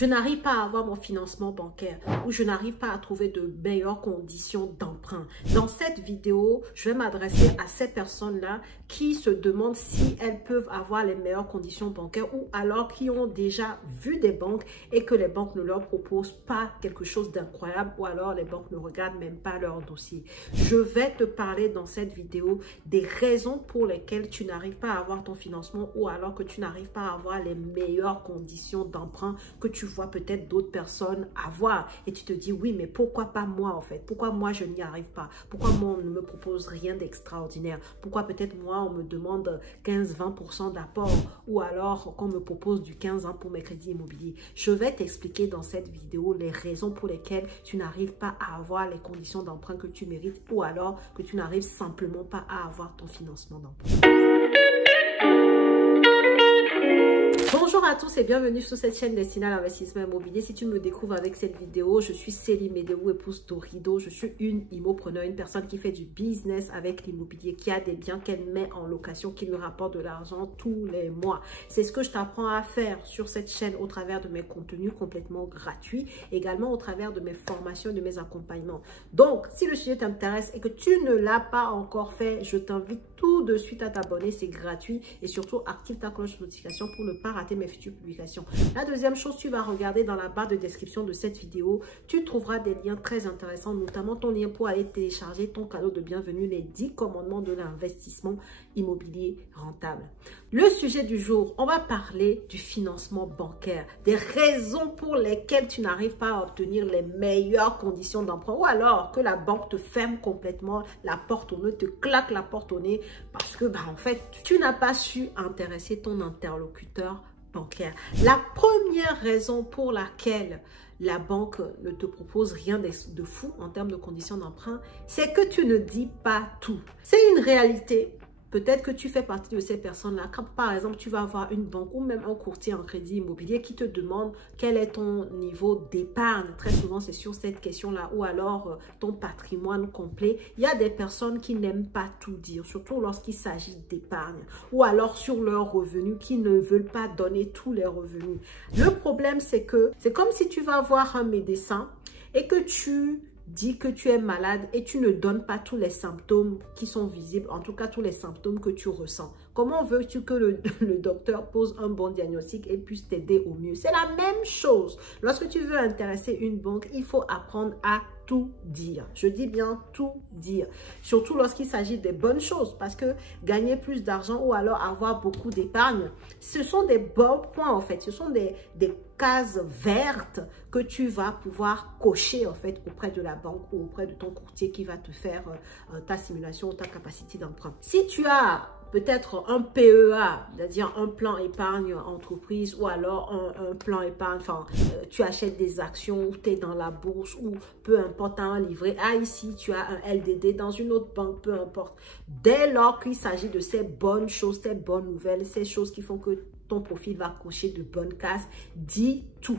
je n'arrive pas à avoir mon financement bancaire ou je n'arrive pas à trouver de meilleures conditions d'emprunt. Dans cette vidéo, je vais m'adresser à ces personnes-là qui se demandent si elles peuvent avoir les meilleures conditions bancaires ou alors qui ont déjà vu des banques et que les banques ne leur proposent pas quelque chose d'incroyable ou alors les banques ne regardent même pas leur dossier. Je vais te parler dans cette vidéo des raisons pour lesquelles tu n'arrives pas à avoir ton financement ou alors que tu n'arrives pas à avoir les meilleures conditions d'emprunt que tu vois peut-être d'autres personnes avoir. Et tu te dis, oui, mais pourquoi pas moi en fait? Pourquoi moi je n'y arrive pas? Pourquoi moi on ne me propose rien d'extraordinaire? Pourquoi peut-être moi on me demande 15-20% d'apport ou alors qu'on me propose du 15 ans pour mes crédits immobiliers? Je vais t'expliquer dans cette vidéo les raisons pour lesquelles tu n'arrives pas à avoir les conditions d'emprunt que tu mérites ou alors que tu n'arrives simplement pas à avoir ton financement d'emprunt. Bonjour à tous et bienvenue sur cette chaîne destinée à l'investissement immobilier. Si tu me découvres avec cette vidéo, je suis Céline Medewou, épouse d'Orido. Je suis une immopreneur, une personne qui fait du business avec l'immobilier, qui a des biens qu'elle met en location, qui lui rapporte de l'argent tous les mois. C'est ce que je t'apprends à faire sur cette chaîne au travers de mes contenus complètement gratuits, également au travers de mes formations, de mes accompagnements. Donc, si le sujet t'intéresse et que tu ne l'as pas encore fait, je t'invite tout de suite à t'abonner, c'est gratuit et surtout active ta cloche de notification pour ne pas rater mes futures publications. La deuxième chose, tu vas regarder dans la barre de description de cette vidéo, tu trouveras des liens très intéressants, notamment ton lien pour aller télécharger ton cadeau de bienvenue, les 10 commandements de l'investissement immobilier rentable. Le sujet du jour, on va parler du financement bancaire, des raisons pour lesquelles tu n'arrives pas à obtenir les meilleures conditions d'emprunt ou alors que la banque te ferme complètement la porte au nez, te claque la porte au nez parce que en fait, tu n'as pas su intéresser ton interlocuteur bancaire. La première raison pour laquelle la banque ne te propose rien de fou en termes de conditions d'emprunt, c'est que tu ne dis pas tout. C'est une réalité. Peut-être que tu fais partie de ces personnes-là. Quand, par exemple, tu vas avoir une banque ou même un courtier en crédit immobilier qui te demande quel est ton niveau d'épargne. Très souvent, c'est sur cette question-là. Ou alors, ton patrimoine complet. Il y a des personnes qui n'aiment pas tout dire, surtout lorsqu'il s'agit d'épargne. Ou alors sur leurs revenus, qui ne veulent pas donner tous les revenus. Le problème, c'est que c'est comme si tu vas voir un médecin et que tu dis que tu es malade et tu ne donnes pas tous les symptômes qui sont visibles, en tout cas tous les symptômes que tu ressens. Comment veux-tu que le docteur pose un bon diagnostic et puisse t'aider au mieux? C'est la même chose. Lorsque tu veux intéresser une banque, il faut apprendre à tout dire. Je dis bien tout dire. Surtout lorsqu'il s'agit des bonnes choses. Parce que gagner plus d'argent ou alors avoir beaucoup d'épargne, ce sont des bons points en fait. Ce sont des cases vertes que tu vas pouvoir cocher en fait auprès de la banque ou auprès de ton courtier qui va te faire ta simulation ou ta capacité d'emprunt. Si tu as peut-être un PEA, c'est-à-dire un plan épargne entreprise ou alors un plan épargne, enfin, tu achètes des actions ou tu es dans la bourse ou peu importe, tu as un livret A ici, tu as un LDD dans une autre banque, peu importe. Dès lors qu'il s'agit de ces bonnes choses, ces bonnes nouvelles, ces choses qui font que ton profil va cocher de bonnes cases, dis tout.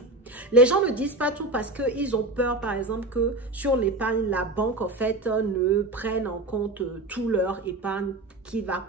Les gens ne disent pas tout parce qu'ils ont peur, par exemple, que sur l'épargne, la banque, en fait, ne prenne en compte tout leur épargne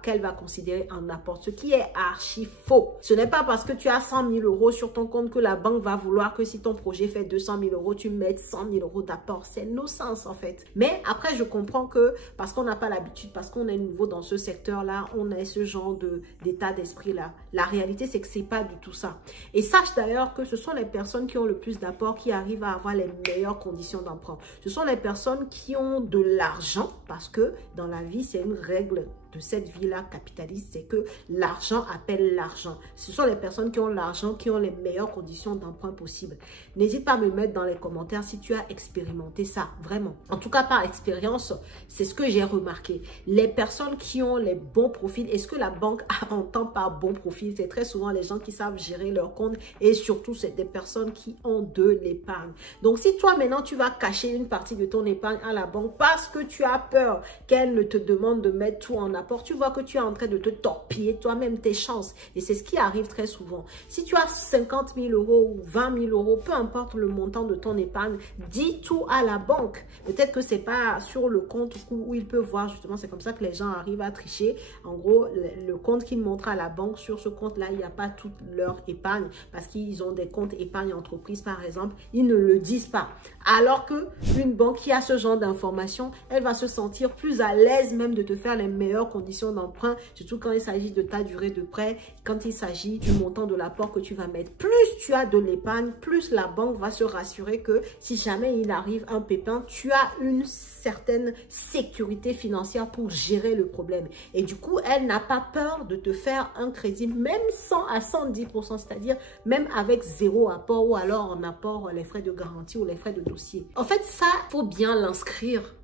qu'elle va considérer un apport, ce qui est archi faux. Ce n'est pas parce que tu as 100 000 euros sur ton compte que la banque va vouloir que si ton projet fait 200 000 euros, tu mettes 100 000 euros d'apport. C'est no sens, en fait. Mais après, je comprends que parce qu'on n'a pas l'habitude, parce qu'on est nouveau dans ce secteur-là, on a ce genre d'état d'esprit-là. La réalité, c'est que c'est pas du tout ça. Et sache d'ailleurs que ce sont les personnes qui ont le plus d'apport qui arrivent à avoir les meilleures conditions d'emprunt. Ce sont les personnes qui ont de l'argent parce que dans la vie, c'est une règle de cette vie-là capitaliste, c'est que l'argent appelle l'argent. Ce sont les personnes qui ont l'argent, qui ont les meilleures conditions d'emprunt possibles. N'hésite pas à me mettre dans les commentaires si tu as expérimenté ça, vraiment. En tout cas, par expérience, c'est ce que j'ai remarqué. Les personnes qui ont les bons profils, et ce que la banque entend par bon profil, c'est très souvent les gens qui savent gérer leur compte et surtout, c'est des personnes qui ont de l'épargne. Donc, si toi, maintenant, tu vas cacher une partie de ton épargne à la banque parce que tu as peur qu'elle ne te demande de mettre tout en apport, tu vois que tu es en train de te torpiller toi-même tes chances. Et c'est ce qui arrive très souvent. Si tu as 50 000 euros ou 20 000 euros, peu importe le montant de ton épargne, dis tout à la banque. Peut-être que c'est pas sur le compte où il peut voir, justement, c'est comme ça que les gens arrivent à tricher. En gros, le compte qu'ils montrent à la banque, sur ce compte-là, il n'y a pas toute leur épargne parce qu'ils ont des comptes épargne entreprise, par exemple. Ils ne le disent pas. Alors que une banque qui a ce genre d'informations, elle va se sentir plus à l'aise même de te faire les meilleures conditions d'emprunt, surtout quand il s'agit de ta durée de prêt, quand il s'agit du montant de l'apport que tu vas mettre. Plus tu as de l'épargne, plus la banque va se rassurer que si jamais il arrive un pépin, tu as une certaine sécurité financière pour gérer le problème. Et du coup, elle n'a pas peur de te faire un crédit, même 100 à 110%, c'est-à-dire même avec zéro apport ou alors en apport les frais de garantie ou les frais de dossier. En fait, ça, il faut bien l'inscrire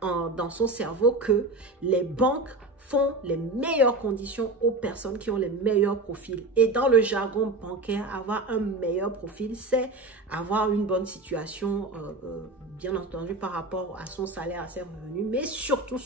dans son cerveau que les banques font les meilleures conditions aux personnes qui ont les meilleurs profils. Et dans le jargon bancaire, avoir un meilleur profil, c'est avoir une bonne situation, bien entendu, par rapport à son salaire, à ses revenus, mais surtout,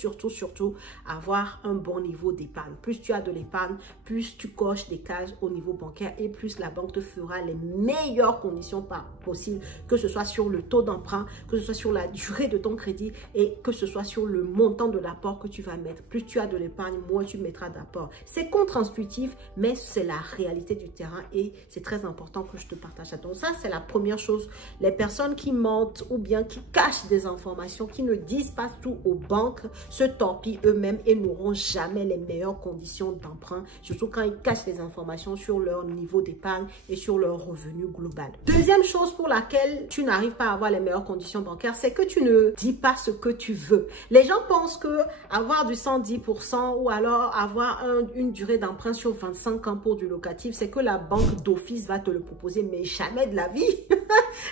avoir un bon niveau d'épargne. Plus tu as de l'épargne, plus tu coches des cases au niveau bancaire et plus la banque te fera les meilleures conditions possibles, que ce soit sur le taux d'emprunt, que ce soit sur la durée de ton crédit et que ce soit sur le montant de l'apport que tu vas mettre. Plus tu as de l'épargne, moins tu mettras d'apport. C'est contre-intuitif, mais c'est la réalité du terrain et c'est très important que je te partage ça. Donc ça, c'est la première chose. Les personnes qui mentent ou bien qui cachent des informations, qui ne disent pas tout aux banques, se torpillent eux-mêmes et n'auront jamais les meilleures conditions d'emprunt, surtout quand ils cachent des informations sur leur niveau d'épargne et sur leur revenu global. Deuxième chose pour laquelle tu n'arrives pas à avoir les meilleures conditions bancaires, c'est que tu ne dis pas ce que tu veux. Les gens pensent que avoir du 110% ou alors avoir une durée d'emprunt sur 25 ans pour du locatif, c'est que la banque d'office va te le proposer, mais jamais de la vie.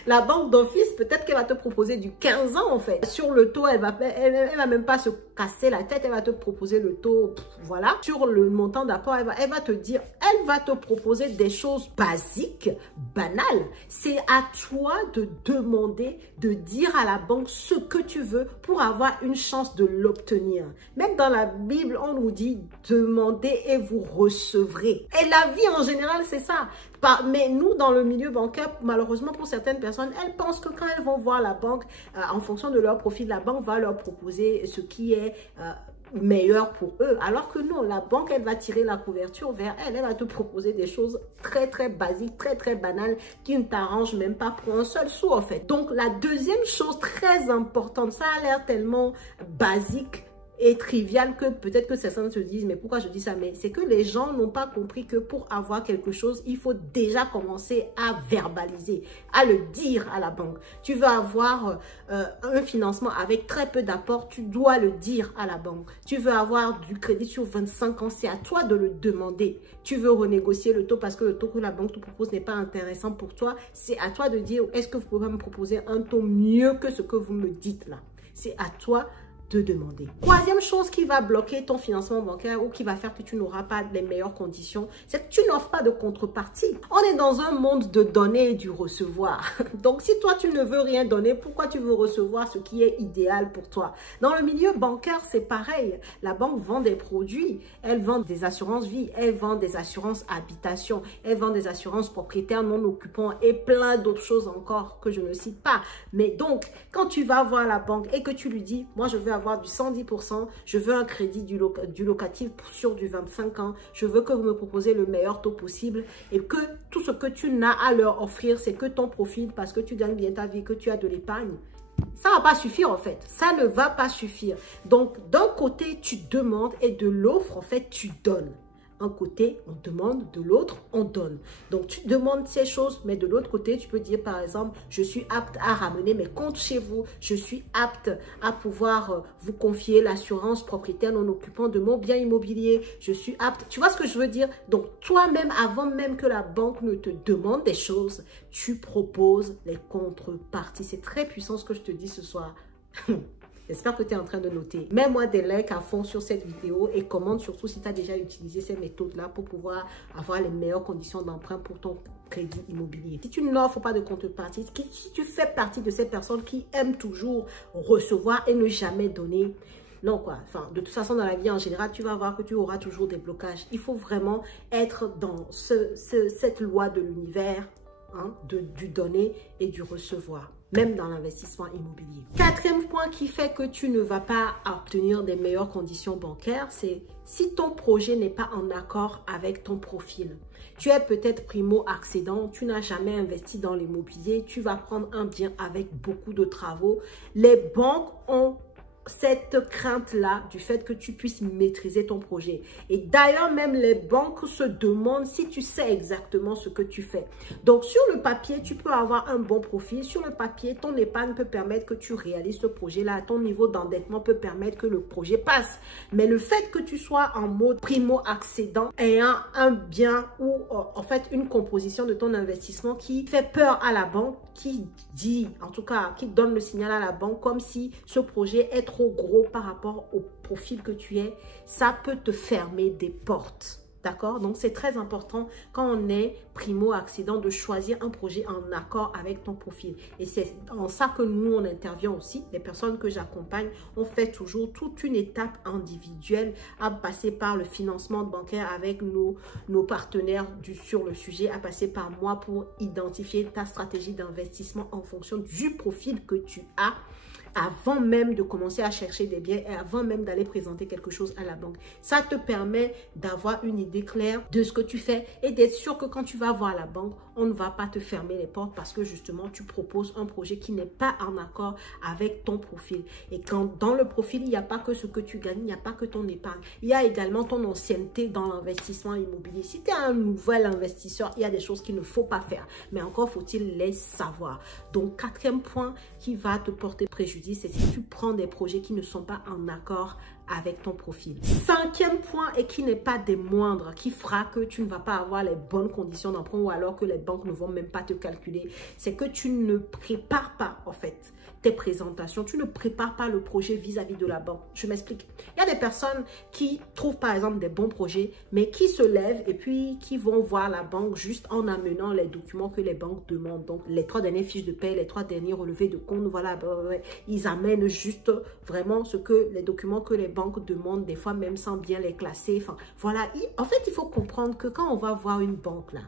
La banque d'office, peut-être qu'elle va te proposer du 15 ans en fait. Sur le taux, elle va même pas se casser la tête, elle va te proposer le taux, voilà. Sur le montant d'apport, elle va te dire, elle va te proposer des choses basiques, banales. C'est à toi de demander, de dire à la banque ce que tu veux pour avoir une chance de l'obtenir. Même dans la Bible, on nous dit, demandez et vous recevrez. Et la vie en général, c'est ça. Mais nous, dans le milieu bancaire, malheureusement pour certaines personnes, elles pensent que quand elles vont voir la banque, en fonction de leur profil, la banque va leur proposer ce qui est meilleur pour eux. Alors que non, la banque, elle va tirer la couverture vers elle. Elle va te proposer des choses très, très basiques, très, très banales qui ne t'arrangent même pas pour un seul sou, en fait. Donc, la deuxième chose très importante, ça a l'air tellement basique et trivial que peut-être que certains se disent, mais pourquoi je dis ça? Mais c'est que les gens n'ont pas compris que pour avoir quelque chose, il faut déjà commencer à verbaliser, à le dire à la banque. Tu veux avoir un financement avec très peu d'apport, tu dois le dire à la banque. Tu veux avoir du crédit sur 25 ans, c'est à toi de le demander. Tu veux renégocier le taux parce que le taux que la banque te propose n'est pas intéressant pour toi, c'est à toi de dire, est-ce que vous pouvez me proposer un taux mieux que ce que vous me dites là? C'est à toi de demander. Troisième chose qui va bloquer ton financement bancaire ou qui va faire que tu n'auras pas les meilleures conditions, c'est que tu n'offres pas de contrepartie. On est dans un monde de donner et du recevoir. Donc, si toi, tu ne veux rien donner, pourquoi tu veux recevoir ce qui est idéal pour toi? Dans le milieu bancaire, c'est pareil. La banque vend des produits. Elle vend des assurances vie, elle vend des assurances habitation, elle vend des assurances propriétaires non occupants et plein d'autres choses encore que je ne cite pas. Mais donc, quand tu vas voir la banque et que tu lui dis, moi, je veux avoir du 110%, je veux un crédit du locatif sur du 25 ans, je veux que vous me proposez le meilleur taux possible et que tout ce que tu n'as à leur offrir, c'est que ton profil parce que tu gagnes bien ta vie, que tu as de l'épargne. Ça ne va pas suffire en fait, ça ne va pas suffire. Donc d'un côté, tu demandes et de l'autre, en fait, tu donnes. Un côté, on demande, de l'autre, on donne. Donc, tu demandes ces choses, mais de l'autre côté, tu peux dire, par exemple, je suis apte à ramener mes comptes chez vous. Je suis apte à pouvoir vous confier l'assurance propriétaire non occupant de mon bien immobilier. Je suis apte. Tu vois ce que je veux dire? Donc, toi-même, avant même que la banque ne te demande des choses, tu proposes les contreparties. C'est très puissant ce que je te dis ce soir. J'espère que tu es en train de noter. Mets-moi des likes à fond sur cette vidéo et commente surtout si tu as déjà utilisé ces méthodes-là pour pouvoir avoir les meilleures conditions d'emprunt pour ton crédit immobilier. Si tu n'offres pas de contrepartie, si tu fais partie de ces personnes qui aiment toujours recevoir et ne jamais donner, Non, quoi. Enfin, de toute façon, dans la vie en général, tu vas voir que tu auras toujours des blocages. Il faut vraiment être dans cette loi de l'univers, hein, du donner et du recevoir, même dans l'investissement immobilier. Quatrième point qui fait que tu ne vas pas obtenir des meilleures conditions bancaires, c'est si ton projet n'est pas en accord avec ton profil. Tu es peut-être primo-accédant, tu n'as jamais investi dans l'immobilier, tu vas prendre un bien avec beaucoup de travaux. Les banques ont cette crainte-là du fait que tu puisses maîtriser ton projet. Et d'ailleurs, même les banques se demandent si tu sais exactement ce que tu fais. Donc, sur le papier, tu peux avoir un bon profil. Sur le papier, ton épargne peut permettre que tu réalises ce projet-là. Ton niveau d'endettement peut permettre que le projet passe. Mais le fait que tu sois en mode primo-accédant, ayant un bien ou en fait une composition de ton investissement qui fait peur à la banque, qui dit, en tout cas, qui donne le signal à la banque comme si ce projet est trop gros par rapport au profil que tu es, ça peut te fermer des portes. D'accord? Donc, c'est très important quand on est primo-accédant de choisir un projet en accord avec ton profil. Et c'est en ça que nous, on intervient aussi. Les personnes que j'accompagne, on fait toujours toute une étape individuelle à passer par le financement bancaire avec nos partenaires sur le sujet, à passer par moi pour identifier ta stratégie d'investissement en fonction du profil que tu as, avant même de commencer à chercher des biens et avant même d'aller présenter quelque chose à la banque. Ça te permet d'avoir une idée claire de ce que tu fais et d'être sûr que quand tu vas voir la banque, on ne va pas te fermer les portes parce que justement, tu proposes un projet qui n'est pas en accord avec ton profil. Et quand dans le profil, il n'y a pas que ce que tu gagnes, il n'y a pas que ton épargne. Il y a également ton ancienneté dans l'investissement immobilier. Si tu es un nouvel investisseur, il y a des choses qu'il ne faut pas faire. Mais encore faut-il les savoir. Donc, quatrième point qui va te porter préjudice, c'est si tu prends des projets qui ne sont pas en accord avec ton profil. Cinquième point, et qui n'est pas des moindres, qui fera que tu ne vas pas avoir les bonnes conditions d'emprunt ou alors que les banques ne vont même pas te calculer, c'est que tu ne prépares pas en fait tes présentations, tu ne prépares pas le projet vis-à-vis de la banque. Je m'explique. Il y a des personnes qui trouvent par exemple des bons projets, mais qui se lèvent et puis qui vont voir la banque juste en amenant les documents que les banques demandent. Donc, les 3 dernières fiches de paie, les 3 derniers relevés de compte, voilà, ils amènent juste vraiment les documents que les banques demandent, des fois même sans bien les classer. Enfin, voilà. En fait, il faut comprendre que quand on va voir une banque là,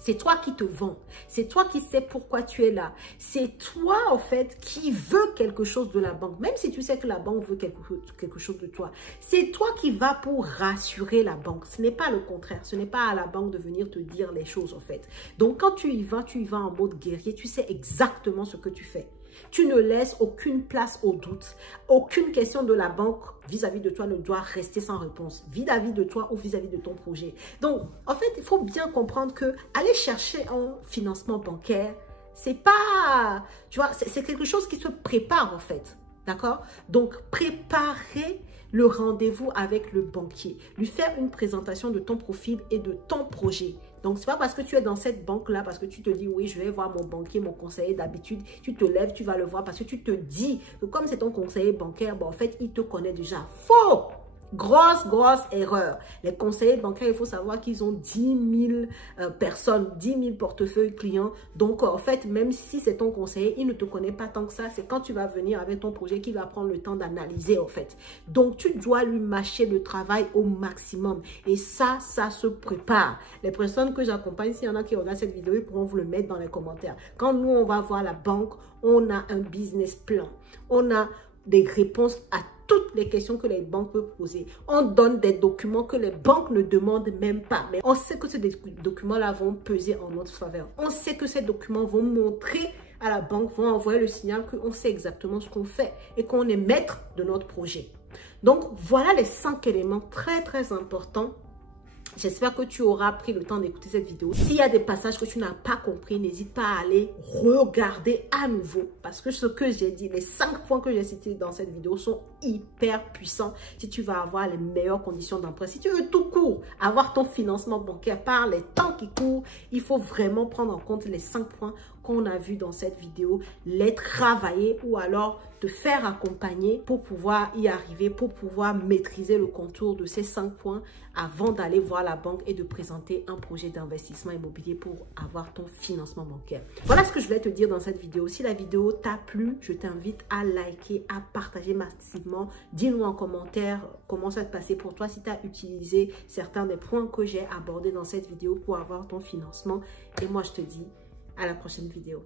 c'est toi qui te vends. C'est toi qui sais pourquoi tu es là. C'est toi, en fait, qui veux quelque chose de la banque. Même si tu sais que la banque veut quelque chose de toi. C'est toi qui vas pour rassurer la banque. Ce n'est pas le contraire. Ce n'est pas à la banque de venir te dire les choses, en fait. Donc, quand tu y vas en mode guerrier. Tu sais exactement ce que tu fais. Tu ne laisses aucune place au doute. Aucune question de la banque vis-à-vis de toi ne doit rester sans réponse. Vis-à-vis de toi ou vis-à-vis de ton projet. Donc, en fait, il faut bien comprendre que aller chercher un financement bancaire, c'est pas, tu vois, c'est quelque chose qui se prépare en fait. D'accord? Donc, préparer le rendez-vous avec le banquier. Lui faire une présentation de ton profil et de ton projet. Donc, ce n'est pas parce que tu es dans cette banque-là, parce que tu te dis, oui, je vais voir mon banquier, mon conseiller d'habitude. Tu te lèves, tu vas le voir parce que tu te dis que comme c'est ton conseiller bancaire, bon, en fait, il te connaît déjà. Faux! Grosse erreur. Les conseillers bancaires, il faut savoir qu'ils ont 10 000 personnes, 10 000 portefeuilles clients. Donc, en fait, même si c'est ton conseiller, il ne te connaît pas tant que ça. C'est quand tu vas venir avec ton projet qu'il va prendre le temps d'analyser, en fait. Donc, tu dois lui mâcher le travail au maximum. Et ça se prépare. Les personnes que j'accompagne, s'il y en a qui regardent cette vidéo, ils pourront vous le mettre dans les commentaires. Quand nous, on va voir la banque, on a un business plan. On a des réponses à toutes les questions que les banques peuvent poser. On donne des documents que les banques ne demandent même pas. Mais on sait que ces documents-là vont peser en notre faveur. On sait que ces documents vont montrer à la banque, vont envoyer le signal qu'on sait exactement ce qu'on fait et qu'on est maître de notre projet. Donc, voilà les 5 éléments très importants. J'espère que tu auras pris le temps d'écouter cette vidéo. S'il y a des passages que tu n'as pas compris, n'hésite pas à aller regarder à nouveau. Parce que ce que j'ai dit, les 5 points que j'ai cités dans cette vidéo sont hyper puissants si tu vas avoir les meilleures conditions d'emprunt. Si tu veux tout court, avoir ton financement bancaire par les temps qui courent, il faut vraiment prendre en compte les 5 points qu'on a vus dans cette vidéo, les travailler ou alors te faire accompagner pour pouvoir y arriver, pour pouvoir maîtriser le contour de ces 5 points avant d'aller voir la banque et de présenter un projet d'investissement immobilier pour avoir ton financement bancaire. Voilà ce que je voulais te dire dans cette vidéo. Si la vidéo t'a plu, je t'invite à liker, à partager massivement. Dis-nous en commentaire comment ça te passait pour toi, si tu as utilisé certains des points que j'ai abordés dans cette vidéo pour avoir ton financement. Et moi, je te dis à la prochaine vidéo.